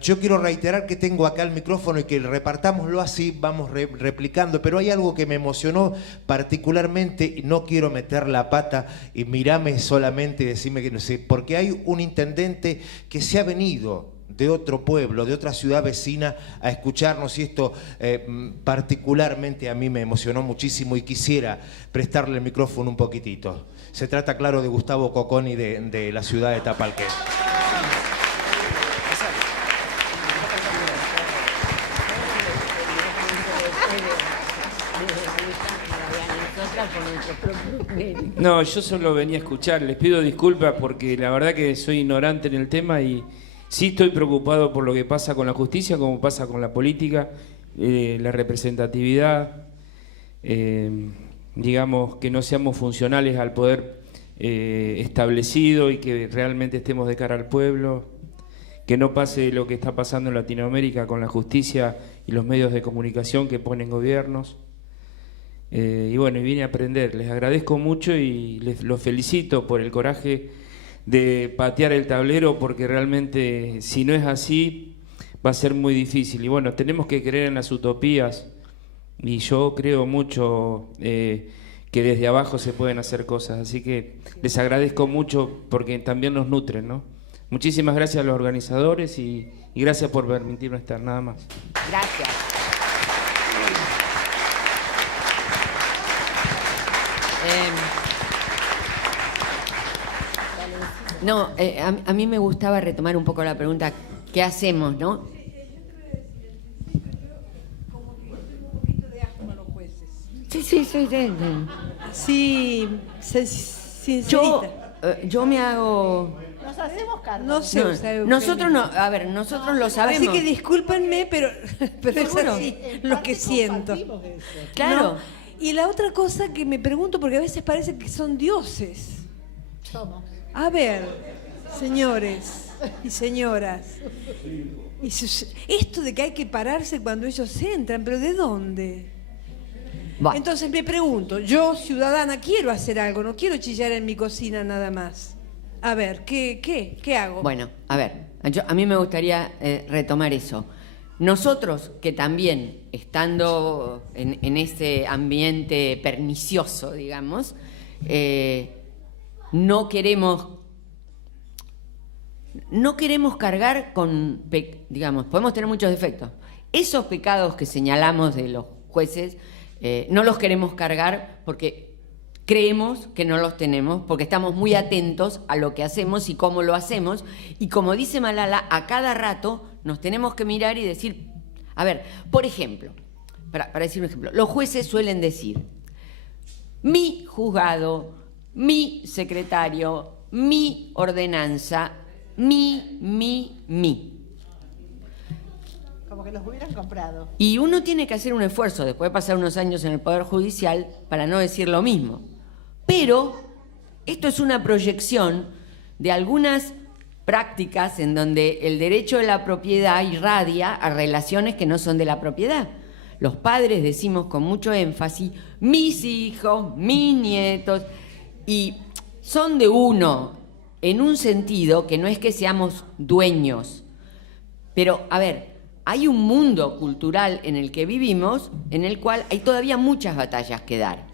Yo quiero reiterar que tengo acá el micrófono y que repartámoslo así, vamos replicando, pero hay algo que me emocionó particularmente y no quiero meter la pata y mirame solamente y decirme que no sé, porque hay un intendente que se ha venido de otro pueblo, de otra ciudad vecina a escucharnos y esto particularmente a mí me emocionó muchísimo y quisiera prestarle el micrófono un poquitito. Se trata, claro, de Gustavo Cocconi de la ciudad de Tapalqué. No, yo solo venía a escuchar. Les pido disculpas porque la verdad que soy ignorante en el tema y sí estoy preocupado por lo que pasa con la justicia, como pasa con la política, la representatividad, digamos que no seamos funcionales al poder establecido y que realmente estemos de cara al pueblo, que no pase lo que está pasando en Latinoamérica con la justicia y los medios de comunicación que ponen gobiernos. Y bueno, y vine a aprender. Les agradezco mucho y los felicito por el coraje de patear el tablero, porque realmente si no es así va a ser muy difícil. Y bueno, tenemos que creer en las utopías y yo creo mucho que desde abajo se pueden hacer cosas. Así que les agradezco mucho porque también nos nutren, ¿no? Muchísimas gracias a los organizadores y gracias por permitirme estar, nada más. Gracias. No, a mí me gustaba retomar un poco la pregunta, ¿qué hacemos, no? Sí, sí, sí, sí. Sí, sincerita. Yo me hago... Nos hacemos cargo. No sé, no, nosotros no, a ver, nosotros lo sabemos. Así que discúlpenme, pero es ¿Seguro? así lo que siento. Claro. ¿No? Y la otra cosa que me pregunto, porque a veces parece que son dioses. Somos. A ver, señores y señoras, esto de que hay que pararse cuando ellos entran, ¿pero de dónde? Bueno. Entonces me pregunto, yo, ciudadana, quiero hacer algo, no quiero chillar en mi cocina nada más. A ver, ¿qué hago? Bueno, a ver, a mí me gustaría retomar eso. Nosotros, que también, estando en ese ambiente pernicioso, digamos, no queremos cargar con, digamos, podemos tener muchos defectos. Esos pecados que señalamos de los jueces, no los queremos cargar porque creemos que no los tenemos, porque estamos muy atentos a lo que hacemos y cómo lo hacemos. Y como dice Malala, a cada rato nos tenemos que mirar y decir, a ver, por ejemplo, para decir un ejemplo, los jueces suelen decir, mi juzgado, mi secretario, mi ordenanza, mi. Como que los hubieran comprado. Y uno tiene que hacer un esfuerzo, después de pasar unos años en el Poder Judicial, para no decir lo mismo. Pero esto es una proyección de algunas prácticas en donde el derecho de la propiedad irradia a relaciones que no son de la propiedad. Los padres decimos con mucho énfasis, mis hijos, mis nietos, y son de uno, en un sentido que no es que seamos dueños. Pero, a ver, hay un mundo cultural en el que vivimos, en el cual hay todavía muchas batallas que dar.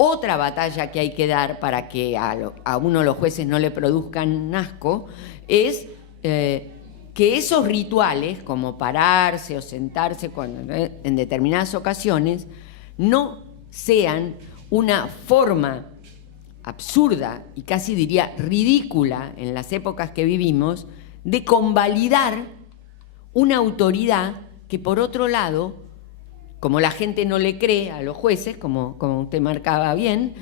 Otra batalla que hay que dar para que a uno los jueces no le produzcan asco es que esos rituales, como pararse o sentarse en determinadas ocasiones, no sean una forma absurda y casi diría ridícula en las épocas que vivimos de convalidar una autoridad que, por otro lado, como la gente no le cree a los jueces, como usted marcaba bien,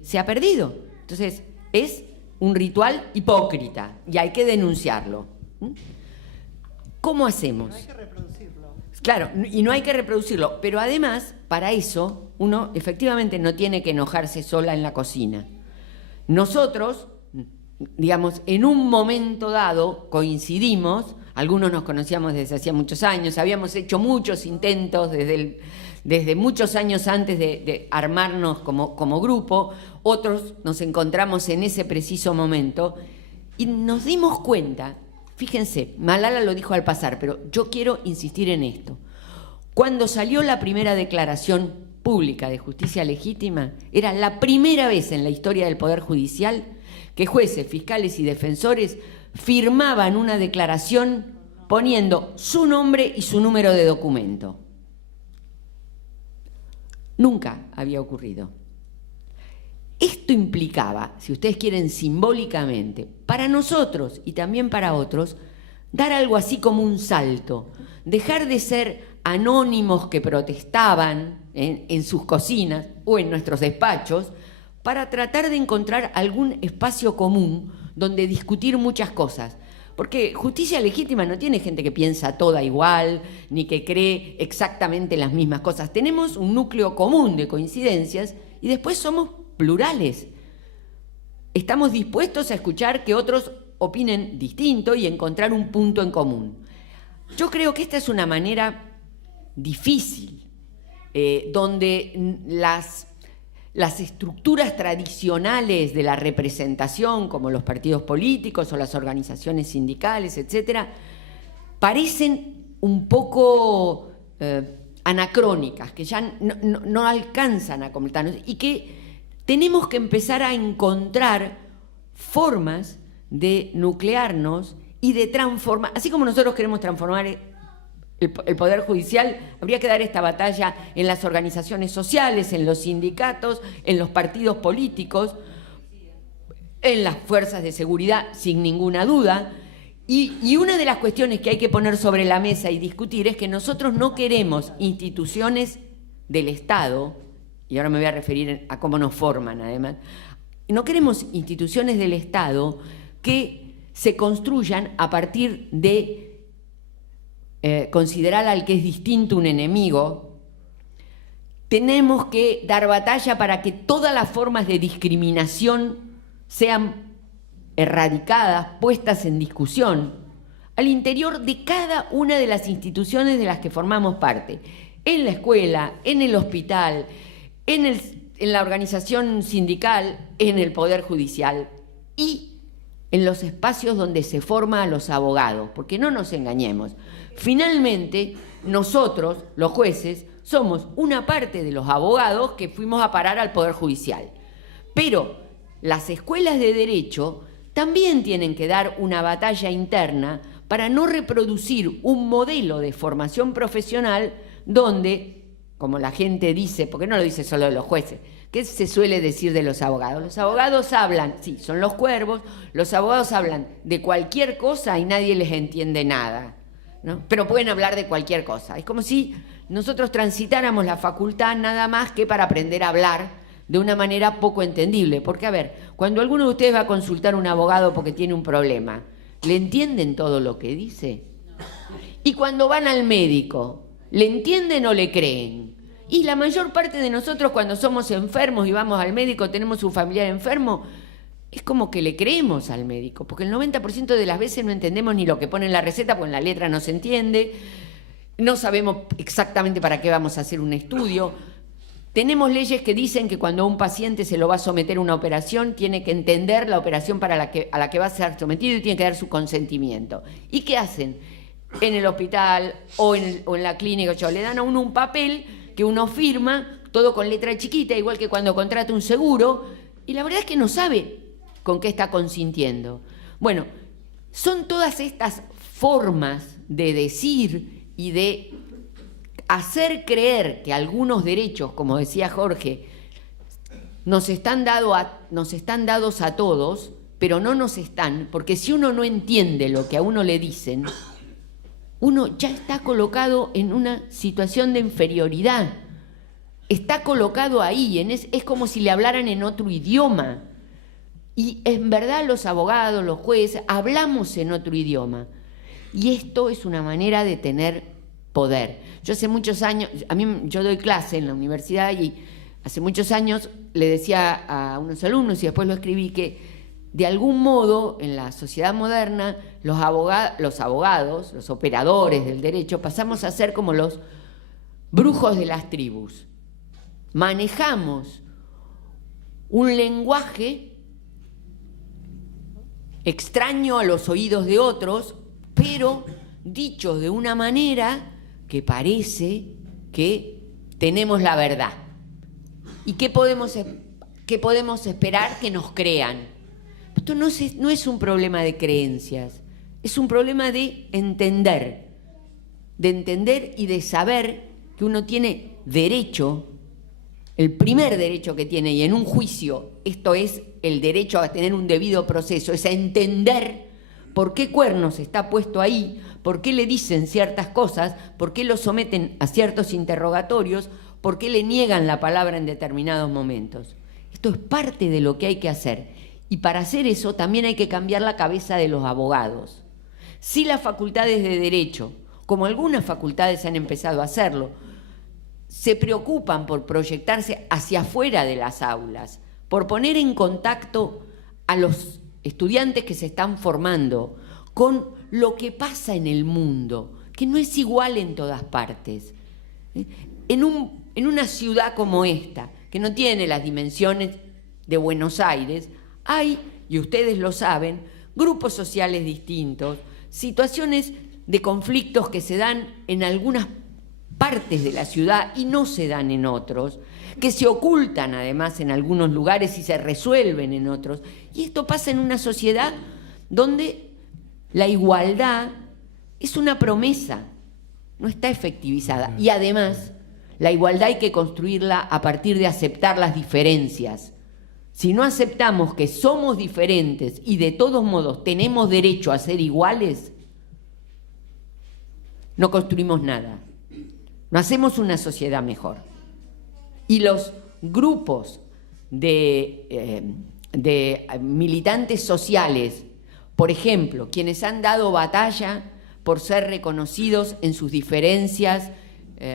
se ha perdido. Entonces, es un ritual hipócrita y hay que denunciarlo. ¿Cómo hacemos? No hay que reproducirlo. Claro, y no hay que reproducirlo, pero además, para eso, uno efectivamente no tiene que enojarse sola en la cocina. Nosotros, digamos, en un momento dado coincidimos. Algunos nos conocíamos desde hacía muchos años, habíamos hecho muchos intentos desde muchos años antes de armarnos como grupo, otros nos encontramos en ese preciso momento y nos dimos cuenta Fíjense, Malala lo dijo al pasar, pero yo quiero insistir en esto. Cuando salió la primera declaración pública de justicia legítima, era la primera vez en la historia del Poder Judicial que jueces, fiscales y defensores firmaban una declaración poniendo su nombre y su número de documento. Nunca había ocurrido. Esto implicaba, si ustedes quieren simbólicamente, para nosotros y también para otros, dar algo así como un salto, dejar de ser anónimos que protestaban en sus cocinas o en nuestros despachos, para tratar de encontrar algún espacio común donde discutir muchas cosas. Porque justicia legítima no tiene gente que piensa toda igual, ni que cree exactamente las mismas cosas. Tenemos un núcleo común de coincidencias y después somos plurales. Estamos dispuestos a escuchar que otros opinen distinto y encontrar un punto en común. Yo creo que esta es una manera difícil, donde las estructuras tradicionales de la representación, como los partidos políticos o las organizaciones sindicales, etcétera, parecen un poco anacrónicas, que ya no alcanzan a completarnos y que tenemos que empezar a encontrar formas de nuclearnos y de transformar, así como nosotros queremos transformar el Poder Judicial, habría que dar esta batalla en las organizaciones sociales, en los sindicatos, en los partidos políticos, en las fuerzas de seguridad, sin ninguna duda. Y una de las cuestiones que hay que poner sobre la mesa y discutir es que nosotros no queremos instituciones del Estado, y ahora me voy a referir a cómo nos forman además, no queremos instituciones del Estado que se construyan a partir de considerar al que es distinto un enemigo. Tenemos que dar batalla para que todas las formas de discriminación sean erradicadas, puestas en discusión, al interior de cada una de las instituciones de las que formamos parte, en la escuela, en el hospital, en la organización sindical, en el Poder Judicial y en los espacios donde se forma a los abogados, porque no nos engañemos. Finalmente, nosotros, los jueces, somos una parte de los abogados que fuimos a parar al Poder Judicial. Pero las escuelas de derecho también tienen que dar una batalla interna para no reproducir un modelo de formación profesional donde, como la gente dice, porque no lo dice solo de los jueces, ¿qué se suele decir de los abogados? Los abogados hablan, sí, son los cuervos, los abogados hablan de cualquier cosa y nadie les entiende nada, ¿no? Pero pueden hablar de cualquier cosa. Es como si nosotros transitáramos la facultad nada más que para aprender a hablar de una manera poco entendible. Porque, a ver, cuando alguno de ustedes va a consultar a un abogado porque tiene un problema, ¿le entienden todo lo que dice? Y cuando van al médico, ¿le entienden o le creen? Y la mayor parte de nosotros cuando somos enfermos y vamos al médico, tenemos un familiar enfermo, es como que le creemos al médico, porque el 90% de las veces no entendemos ni lo que pone en la receta, porque en la letra no se entiende, no sabemos exactamente para qué vamos a hacer un estudio. Tenemos leyes que dicen que cuando a un paciente se lo va a someter a una operación, tiene que entender la operación a la que va a ser sometido y tiene que dar su consentimiento. ¿Y qué hacen? En el hospital o en la clínica, le dan a uno un papel que uno firma, todo con letra chiquita, igual que cuando contrata un seguro, y la verdad es que no sabe con qué está consintiendo. Bueno, son todas estas formas de decir y de hacer creer que algunos derechos, como decía Jorge, nos están dados a todos, pero no nos están, porque si uno no entiende lo que a uno le dicen, uno ya está colocado en una situación de inferioridad. Está colocado ahí, es como si le hablaran en otro idioma. Y en verdad los abogados, los jueces, hablamos en otro idioma. Y esto es una manera de tener poder. Yo hace muchos años, yo doy clase en la universidad y hace muchos años le decía a unos alumnos y después lo escribí que de algún modo en la sociedad moderna los abogados, los operadores del derecho, pasamos a ser como los brujos de las tribus. Manejamos un lenguaje extraño a los oídos de otros, pero dichos de una manera que parece que tenemos la verdad. ¿Y qué podemos esperar? Que nos crean. Esto no es un problema de creencias, es un problema de entender y de saber que uno tiene derecho, el primer derecho que tiene, y en un juicio esto es el derecho a tener un debido proceso, es a entender por qué Cuernos está puesto ahí, por qué le dicen ciertas cosas, por qué lo someten a ciertos interrogatorios, por qué le niegan la palabra en determinados momentos. Esto es parte de lo que hay que hacer. Y para hacer eso también hay que cambiar la cabeza de los abogados. Si las facultades de Derecho, como algunas facultades han empezado a hacerlo, se preocupan por proyectarse hacia afuera de las aulas, por poner en contacto a los estudiantes que se están formando con lo que pasa en el mundo, que no es igual en todas partes. En una ciudad como esta, que no tiene las dimensiones de Buenos Aires, hay, y ustedes lo saben, grupos sociales distintos, situaciones de conflictos que se dan en algunas partes de la ciudad y no se dan en otros, que se ocultan además en algunos lugares y se resuelven en otros. Y esto pasa en una sociedad donde la igualdad es una promesa, no está efectivizada. Y además, la igualdad hay que construirla a partir de aceptar las diferencias. Si no aceptamos que somos diferentes y de todos modos tenemos derecho a ser iguales, no construimos nada. No hacemos una sociedad mejor. Y los grupos de militantes sociales, por ejemplo, quienes han dado batalla por ser reconocidos en sus diferencias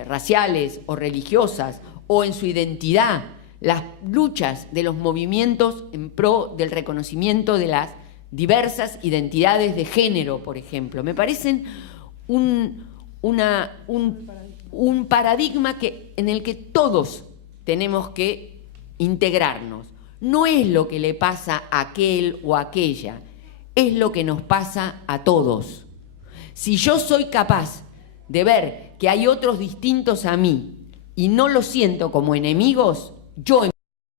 raciales o religiosas o en su identidad, las luchas de los movimientos en pro del reconocimiento de las diversas identidades de género, por ejemplo, me parecen un paradigma en el que todos tenemos que integrarnos. No es lo que le pasa a aquel o a aquella, es lo que nos pasa a todos. Si yo soy capaz de ver que hay otros distintos a mí y no los siento como enemigos, yo